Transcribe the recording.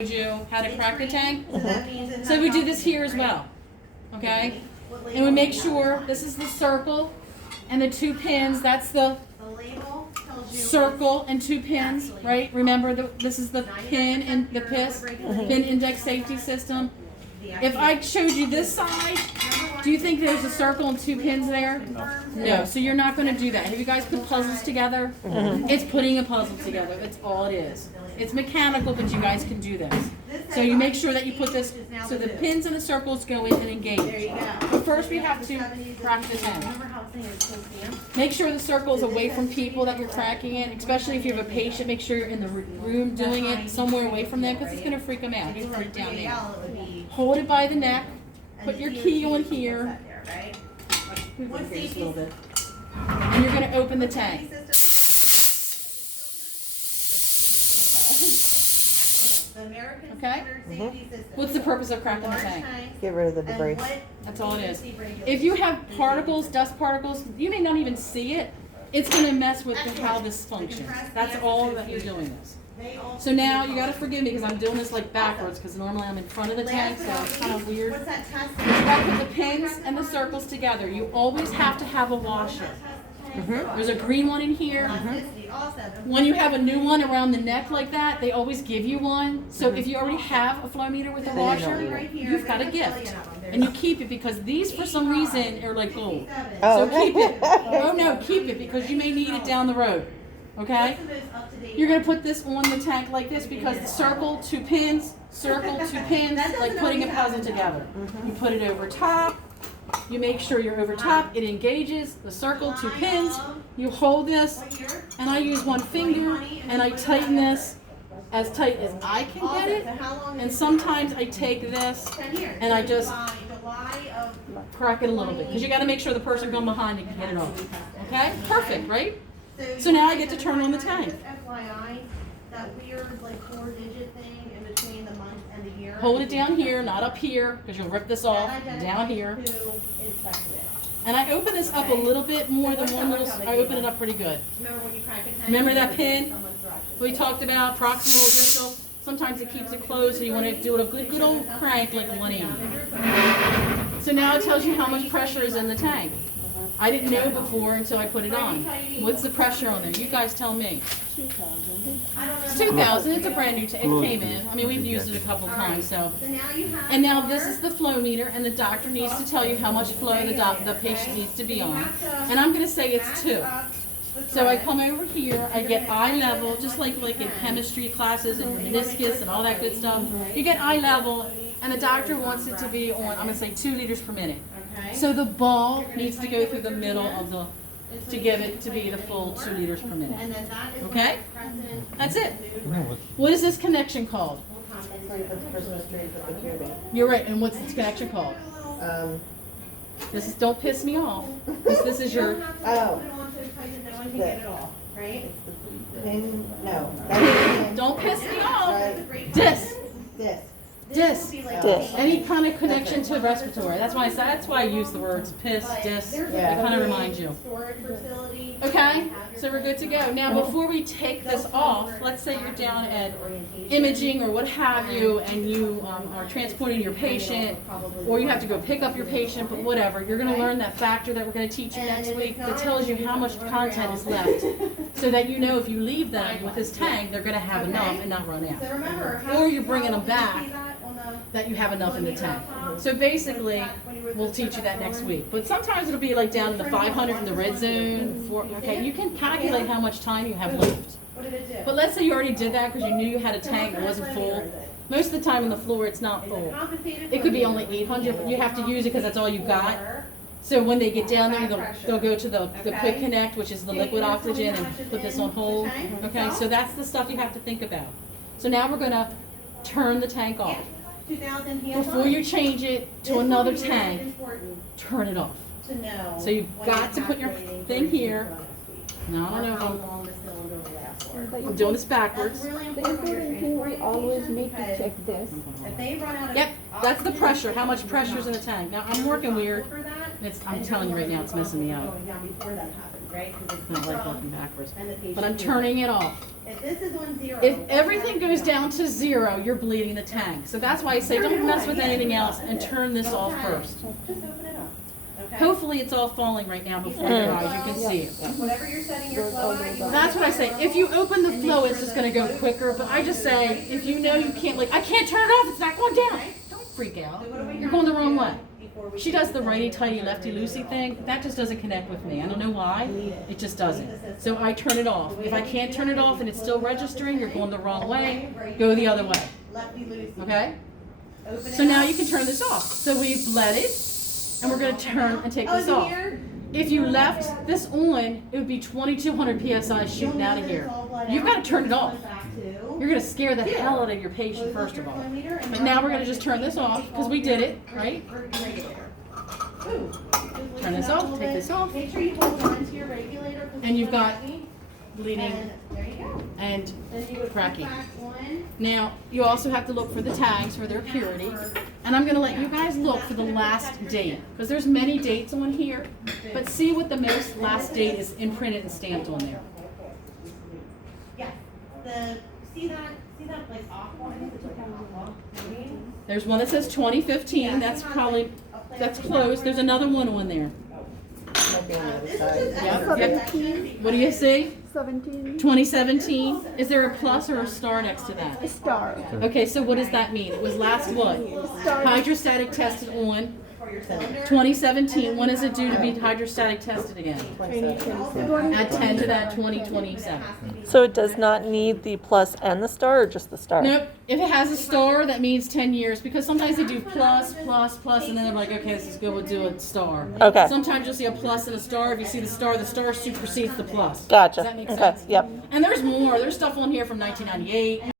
You how to crack the tank. So So we do this here as well, okay? And we make sure this is the circle and the two pins. That's the circle and two pins, right? Remember, this is the pin and the pin index safety system. If I showed you this side, do you think there's a circle and two pins there? No. So you're not going to do that. Have you guys put puzzles together? It's putting a puzzle together. That's all it is. It's mechanical, but you guys can do this. So you make sure that you put this, so the pins and the circles go in and engage. There you go. But first we have to crack this in. Make sure the circle is away from people that you're cracking it, especially if you have a patient. Make sure you're in the room doing it, somewhere away from them, because it's going to freak them out. You put it down there. Hold it by the neck. Put your key on here. Move this a little bit. And you're going to open the tank. Okay? What's the purpose of cracking the tank? Get rid of the debris. That's all it is. If you have particles, dust particles, you may not even see it. It's going to mess with how this functions. That's all that you're doing this. So now you got to forgive me because I'm doing this like backwards because normally I'm in front of the tank, so it's kind of weird. What's that test? You got to put the pins and the circles together. You always have to have a washer. There's a green one in here. When you have a new one around the neck like that, they always give you one. So if you already have a flow meter with a washer, you've got a gift. And you keep it because these, for some reason, are like gold. So keep it. Oh no, keep it because you may need it down the road. Okay? You're going to put this on the tank like this because the circle, two pins, like putting a puzzle together. You put it over top. You make sure you're over top, it engages, the circle, two pins, you hold this, and I use one finger, and I tighten this as tight as I can get it, and sometimes I take this, and I just crack it a little bit, because you got to make sure the person going behind it can get it off. Okay? Perfect, right? So now I get to turn on the tank. That weird like 4-digit thing in between the month and the year. Hold it down here, not up here, because you'll rip this off, down here. And I open this up a little bit more than one little, I open it up pretty good. Remember that pin we talked about, proximal, distal? Sometimes it keeps it closed, so you want to do it a good old crank like 180. So now it tells you how much pressure is in the tank. I didn't know before until I put it on. What's the pressure on there? You guys tell me. 2,000. It's 2,000. It's a brand new tank. It came in. I mean, we've used it a couple times. So, and now this is the flow meter, and the doctor needs to tell you how much flow the patient needs to be on. And I'm going to say it's 2. So I come over here. I get eye level, just like in chemistry classes and meniscus and all that good stuff. You get eye level, and the doctor wants it to be on. I'm going to say 2 liters per minute. So the ball needs to go through the middle of the, to give it to be the full 2 liters per minute. Okay? That's it. What is this connection called? You're right. And what's this connection called? This is, don't piss me off. This is your, don't piss me off. Disc. Any kind of connection to respiratory. That's why I use the words piss, disc. It kind of reminds you. Okay, so we're good to go. Now before we take this off, let's say you're down at imaging or what have you, and you are transporting your patient, or you have to go pick up your patient, but whatever. You're going to learn that factor that we're going to teach you next week that tells you how much content is left, so that you know if you leave them with this tank, they're going to have enough and not run out. Or you're bringing them back, that you have enough in the tank. So basically, we'll teach you that next week. But sometimes it'll be like down in the 500 in the red zone. Okay, you can calculate how much time you have left. But let's say you already did that because you knew you had a tank that wasn't full. Most of the time on the floor, it's not full. It could be only 800, but you have to use it because that's all you got. So when they get down there, they'll go to the quick connect, which is the liquid oxygen, and put this on hold. Okay, so that's the stuff you have to think about. So now we're going to turn the tank off. Before you change it to another tank, turn it off. So you've got to put your thing here. Now I don't know. I'm doing this backwards. The important thing, we always need to check this. Yep, that's the pressure. How much pressure is in the tank? Now I'm working weird. I'm telling you right now, it's messing me up. I don't like working backwards. But I'm turning it off. If this is on 0. If everything goes down to 0, you're bleeding the tank. So that's why I say don't mess with anything else and turn this off first. Just open it up. Okay? Hopefully it's all falling right now before your eyes. You can see it. Whatever you're setting your flow at, you That's what I say. If you open the flow, it's just going to go quicker. But I just say, if you know you can't, like, I can't turn it off. It's not going down. Don't freak out. You're going the wrong way. She does the righty-tighty, lefty-loosey thing. That just doesn't connect with me. I don't know why. It just doesn't. So I turn it off. If I can't turn it off and it's still registering, you're going the wrong way. Go the other way. lefty loosey. Okay? Open So it now up. you can turn this off. So we've bled it, and we're going to turn and take Oh, this is it off. here? If you left this on, it would be 2,200 PSI shooting out of here. You've got to turn it off. You're going to scare the hell out of your patient, first of all. But now we're going to just turn this off, because we did it, right? Turn this off, take this off. Make sure you hold on to your regulator. 'cause And you've it's got cracking. bleeding And there you go. and Then you would cracking. put back one. Now, you also have to look for the tags for their purity. And I'm going to let you guys look for the last date, because there's many dates on here. But see what the most last date is imprinted and stamped on there. Yes. See that like aqua? I think it's like aqua. Green. There's one that says 2015. That's probably, that's close. There's another one on there. This is just Yep, extra yep. protection. What do you see? 17 2017. Is there a plus or a star next to that? star. Okay, so what does that mean? It was last what? Star. Hydrostatic tested on For your cylinder. 2017. When is it due to be hydrostatic tested again? 2027. Add 10 to that, 2027. So it does not need the plus and the star, or just the star? Nope. If it has a star, that means 10 years, because sometimes they do plus, plus, plus, and then they're like, okay, this is good, we'll do a star. Okay. Sometimes you'll see a plus and a star. If you see the star supersedes the plus. Gotcha. Does that make Okay. sense? Yep. And there's more. There's stuff on here from 1998.